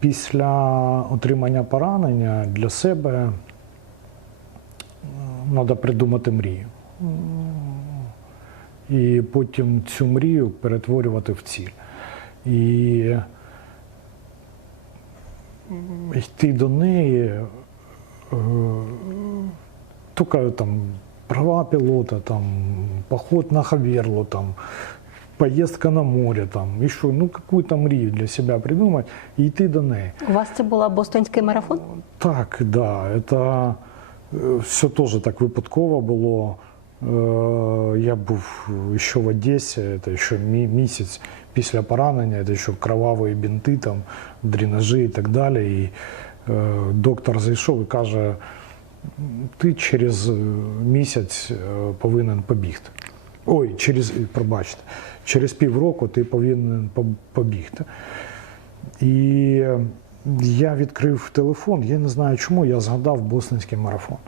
після отримання поранення для себе треба придумати мрію. І потім цю мрію перетворювати в ціль. І йти до неї, е, тільки там права пілота, там, поход на Хаверлу, там, поездка на море, там, еще, ну, какую-то мрію для себя придумать і йти до неї. У вас це була бостонський марафон? Так, да, это е, все теж так випадково було. Е, Я був ще в Одесі, це ще місяць після поранення, це ще кроваві бінти, там, дренажі і так далі. І е, доктор зайшов і каже, ти через місяць повинен побігти. Ой, через, пробачте, через півроку ти повинен побігти. І я відкрив телефон, я не знаю чому, я згадав бостонський марафон.